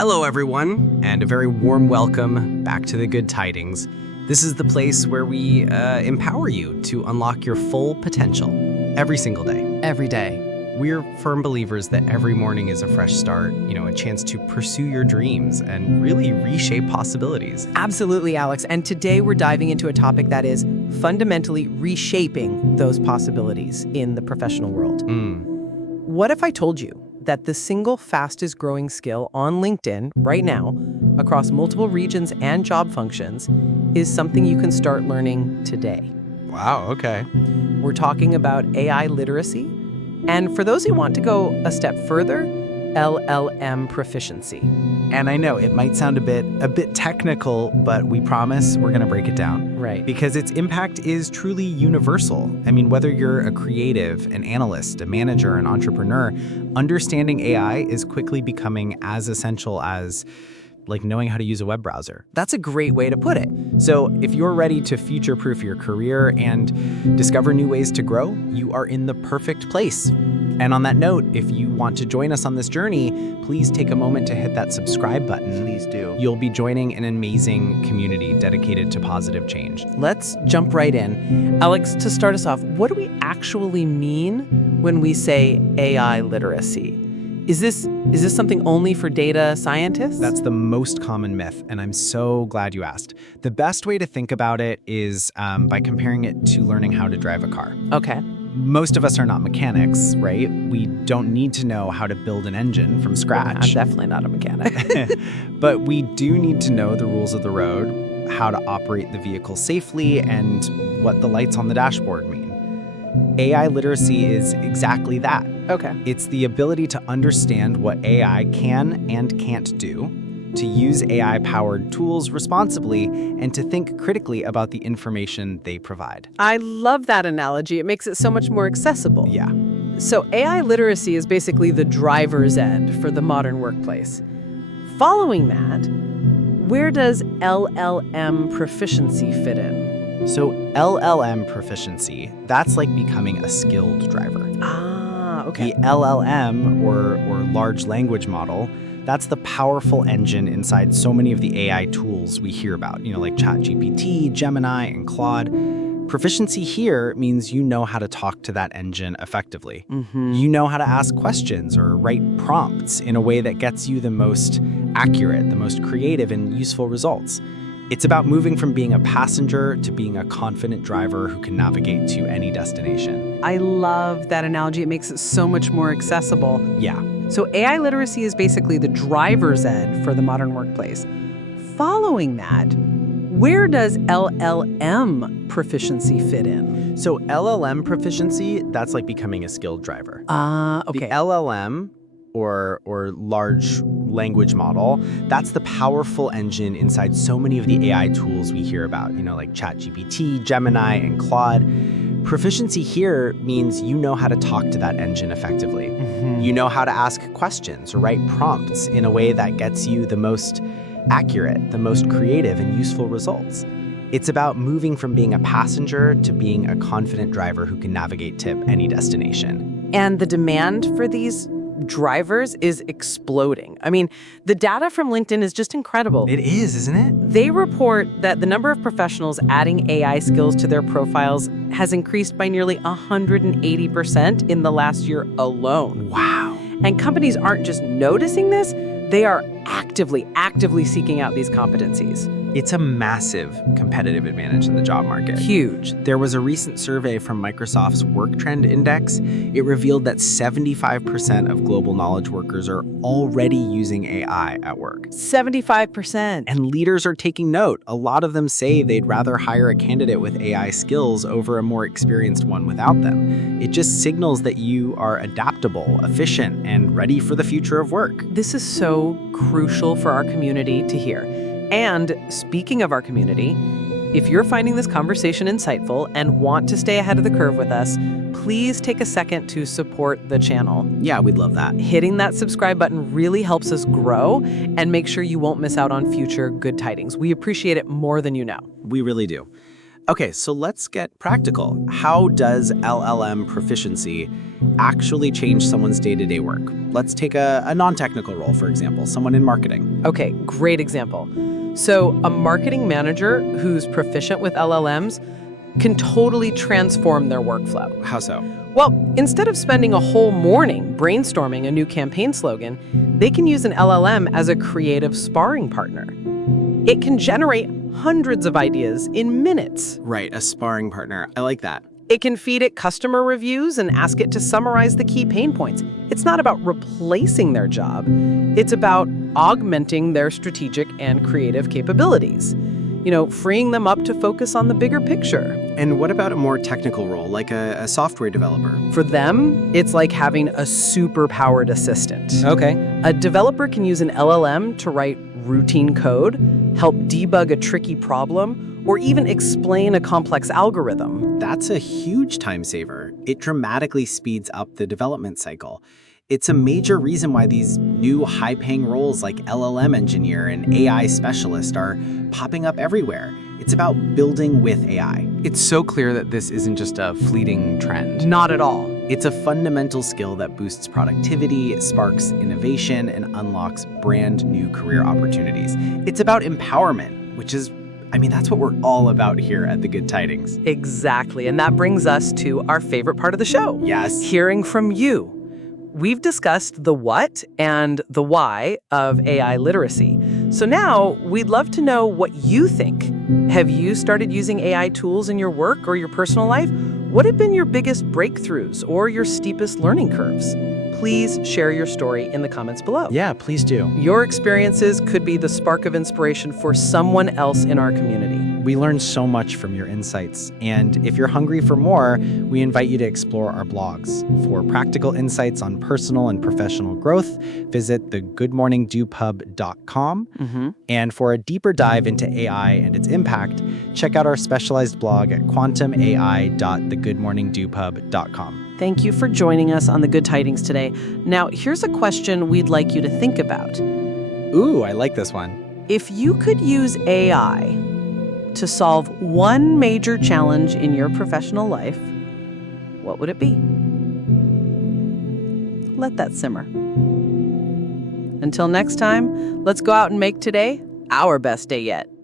Hello, everyone, and a very warm welcome back to the Good Tidings. This is the place where we empower you to unlock your full potential every single day. Every day. We're firm believers that every morning is a fresh start, a chance to pursue your dreams and really reshape possibilities. Absolutely, Alex. And today we're diving into a topic that is fundamentally reshaping those possibilities in the professional world. What if I told you that the single fastest growing skill on LinkedIn right now, across multiple regions and job functions, is something you can start learning today? Wow, okay. We're talking about AI literacy, and for those who want to go a step further, LLM Proficiency. And I know it might sound a bit technical, but we promise we're going to break it down. Right. Because its impact is truly universal. I mean, whether you're a creative, an analyst, a manager, an entrepreneur, understanding AI is quickly becoming as essential as knowing how to use a web browser. That's a great way to put it. So if you're ready to future-proof your career and discover new ways to grow, you are in the perfect place. And on that note, if you want to join us on this journey, please take a moment to hit that subscribe button. Please do. You'll be joining an amazing community dedicated to positive change. Let's jump right in. Alex, to start us off, what do we actually mean when we say AI literacy? Is this something only for data scientists? That's the most common myth, and I'm so glad you asked. The best way to think about it is by comparing it to learning how to drive a car. Okay. Most of us are not mechanics, right? We don't need to know how to build an engine from scratch. I'm definitely not a mechanic. But we do need to know the rules of the road, how to operate the vehicle safely, and what the lights on the dashboard mean. AI literacy is exactly that. Okay. It's the ability to understand what AI can and can't do, to use AI-powered tools responsibly, and to think critically about the information they provide. I love that analogy. It makes it so much more accessible. Yeah. So AI literacy is basically the driver's ed for the modern workplace. Following that, where does LLM proficiency fit in? So LLM proficiency, that's like becoming a skilled driver. Ah, okay. The LLM, or large language model, that's the powerful engine inside so many of the AI tools we hear about, like ChatGPT, Gemini, and Claude. Proficiency here means you know how to talk to that engine effectively. You know how to ask questions or write prompts in a way that gets you the most accurate, the most creative, and useful results. It's about moving from being a passenger to being a confident driver who can navigate to any destination. I love that analogy. It makes it so much more accessible. Yeah. So AI literacy is basically the driver's ed for the modern workplace. Following that, where does LLM proficiency fit in? So LLM proficiency, that's like becoming a skilled driver. Okay. The LLM, or large language model, that's the powerful engine inside so many of the AI tools we hear about, like ChatGPT, Gemini, and Claude. Proficiency here means you know how to talk to that engine effectively. You know how to ask questions or write prompts in a way that gets you the most accurate, the most creative, and useful results. It's about moving from being a passenger to being a confident driver who can navigate to any destination. And the demand for these drivers is exploding. I mean, the data from LinkedIn is just incredible. It is, isn't it? They report that the number of professionals adding AI skills to their profiles has increased by nearly 180% in the last year alone. Wow. And companies aren't just noticing this, they are actively seeking out these competencies. It's a massive competitive advantage in the job market. Huge. There was a recent survey from Microsoft's Work Trend Index. It revealed that 75% of global knowledge workers are already using AI at work. 75%. And leaders are taking note. A lot of them say they'd rather hire a candidate with AI skills over a more experienced one without them. It just signals that you are adaptable, efficient, and ready for the future of work. This is so crucial for our community to hear. And speaking of our community, if you're finding this conversation insightful and want to stay ahead of the curve with us, please take a second to support the channel. Yeah, we'd love that. Hitting that subscribe button really helps us grow and make sure you won't miss out on future Good Tidings. We appreciate it more than you know. We really do. Okay, so let's get practical. How does LLM proficiency actually change someone's day-to-day work? Let's take a non-technical role, for example, someone in marketing. Okay, great example. So a marketing manager who's proficient with LLMs can totally transform their workflow. How so? Well, instead of spending a whole morning brainstorming a new campaign slogan, they can use an LLM as a creative sparring partner. It can generate hundreds of ideas in minutes. Right, a sparring partner. I like that. It can feed it customer reviews and ask it to summarize the key pain points. It's not about replacing their job. It's about augmenting their strategic and creative capabilities. Freeing them up to focus on the bigger picture. And what about a more technical role, like a software developer? For them, it's like having a super-powered assistant. Okay. A developer can use an LLM to write routine code, help debug a tricky problem, or even explain a complex algorithm. That's a huge time saver. It dramatically speeds up the development cycle. It's a major reason why these new high-paying roles like LLM engineer and AI specialist are popping up everywhere. It's about building with AI. It's so clear that this isn't just a fleeting trend. Not at all. It's a fundamental skill that boosts productivity, sparks innovation, and unlocks brand new career opportunities. It's about empowerment, which is, that's what we're all about here at The Good Tidings. Exactly. And that brings us to our favorite part of the show. Yes. Hearing from you. We've discussed the what and the why of AI literacy. So now we'd love to know what you think. Have you started using AI tools in your work or your personal life? What have been your biggest breakthroughs or your steepest learning curves? Please share your story in the comments below. Yeah, please do. Your experiences could be the spark of inspiration for someone else in our community. We learned so much from your insights, and if you're hungry for more, we invite you to explore our blogs. For practical insights on personal and professional growth, visit thegoodmorningdewpub.com. And for a deeper dive into AI and its impact, check out our specialized blog at quantumai.thegoodmorningdewpub.com. Thank you for joining us on The Good Tidings today. Now, here's a question we'd like you to think about. Ooh, I like this one. If you could use AI to solve one major challenge in your professional life, what would it be? Let that simmer. Until next time, let's go out and make today our best day yet.